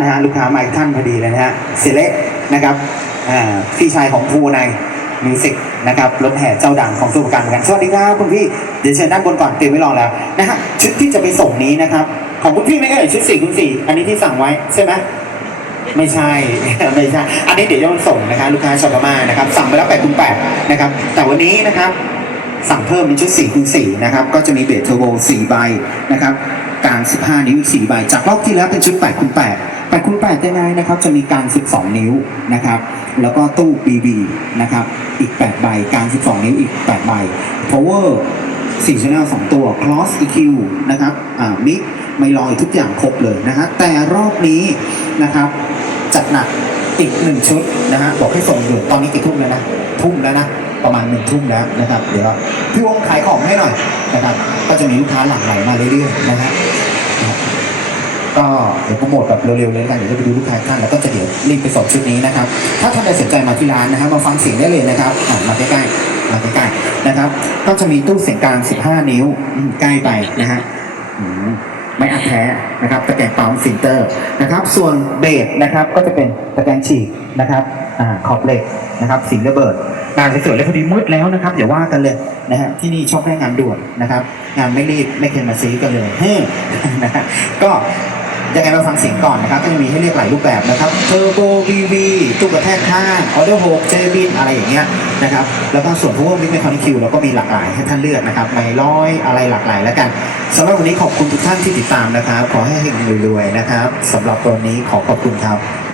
นะฮะลูกค้ามาอีกท่านพอดีเลยนะฮะเสเละนะครับพี่ชายของภูในมิวสิกนะครับรถแห่เจ้าดังของสุประกันเหมือนกันสวัสดีครับคุณพี่เดี๋ยวเชิญด้านบนก่อนเตรียมไว้รอแล้วนะฮะชุดที่จะไปส่งนี้นะครับ ของคุณพี่ไม่เอ่ชุดสี่คุณสี่อันนี้ที่สั่งไว้ใช่ไหมไม่ใช่ไม่ใช่ อันนี้เดี๋ยวจะส่งนะคะลูกค้าชาวพม่านะครับสั่งไปแล้ว8คูณ8นะครับแต่วันนี้นะครับสั่งเพิ่มเป็นชุด4คูณ4นะครับ ก็จะมีเบสเทอร์โบ4ใบนะครับ กลาง 15 นิ้วอีก4ใบจากรอบที่แล้วเป็นชุด8คูณ8 8คูณ8ได้ไงนะครับจะมีกลาง 12 นิ้วนะครับแล้วก็ตู้ BB นะครับอีก 8 ใบกลาง 12 นิ้วอีก 8 ใบ power 4 channel 2 ตัว cross EQ นะครับอ่ามิกไม่ลอยทุกอย่างครบเลยนะฮะแต่รอบนี้นะครับจัดหนักอีกหนึ่งชุดนะฮะบอกให้ส่งด่วนตอนนี้กี่ทุ่มแล้วนะทุ่มแล้วนะประมาณหนึ่งทุ่มแล้วนะครับ เดี๋ยวพี่วงขายของให้หน่อยนะครับ ก็จะมีลูกค้าหลั่งไหลมาเรื่อยๆนะฮะ ก็เดี๋ยวโปรโมทแบบเร็วๆเลยแล้วกันเดี๋ยวจะไปดูลูกค้าท่านแล้วก็จะเดี๋ยวรีบไปส่งชุดนี้นะครับ ถ้าท่านใดสนใจมาที่ร้านนะครับมาฟังเสียงได้เลยนะครับอะมาใกล้ๆมาใกล้ๆนะครับ ก็จะมีตู้เสียงกลาง 15 นิ้วอืมใกล้ไปนะฮะอืมไม่อัดแท้นะครับตะแกรงปั๊มฟิลเตอร์นะครับ ส่วนเบสนะครับก็จะเป็นตะแกรงฉีกนะครับอ่าขอบเหล็กนะครับสีระเบิดงานสวยๆเลยพอดีมืดแล้วนะครับอย่าว่ากันเลยนะฮะที่นี่ชอบได้งานด่วนนะครับ งานไม่รีบไม่เค็นมาซื้อกันเลยเฮ้นะฮะก็ ยังไงมาฟังเสียงก่อนนะครับก็จะมีให้เลือกหลายรูปแบบนะครับเทอร์โบวีวีตุกกระแทกข้างออเดอร์โฮกเจบินอะไรอย่างเงี้ยนะครับแล้วก็ส่วนพวกมิกเมคอนิคิวเราก็มีหลากหลายให้ท่านเลือกนะครับไม่ร้อยอะไรหลากหลายแล้วกันสำหรับวันนี้ขอบคุณทุกท่านที่ติดตามนะครับ ขอให้เฮงรวยๆนะครับสำหรับตัวนี้ขอขอบคุณครับ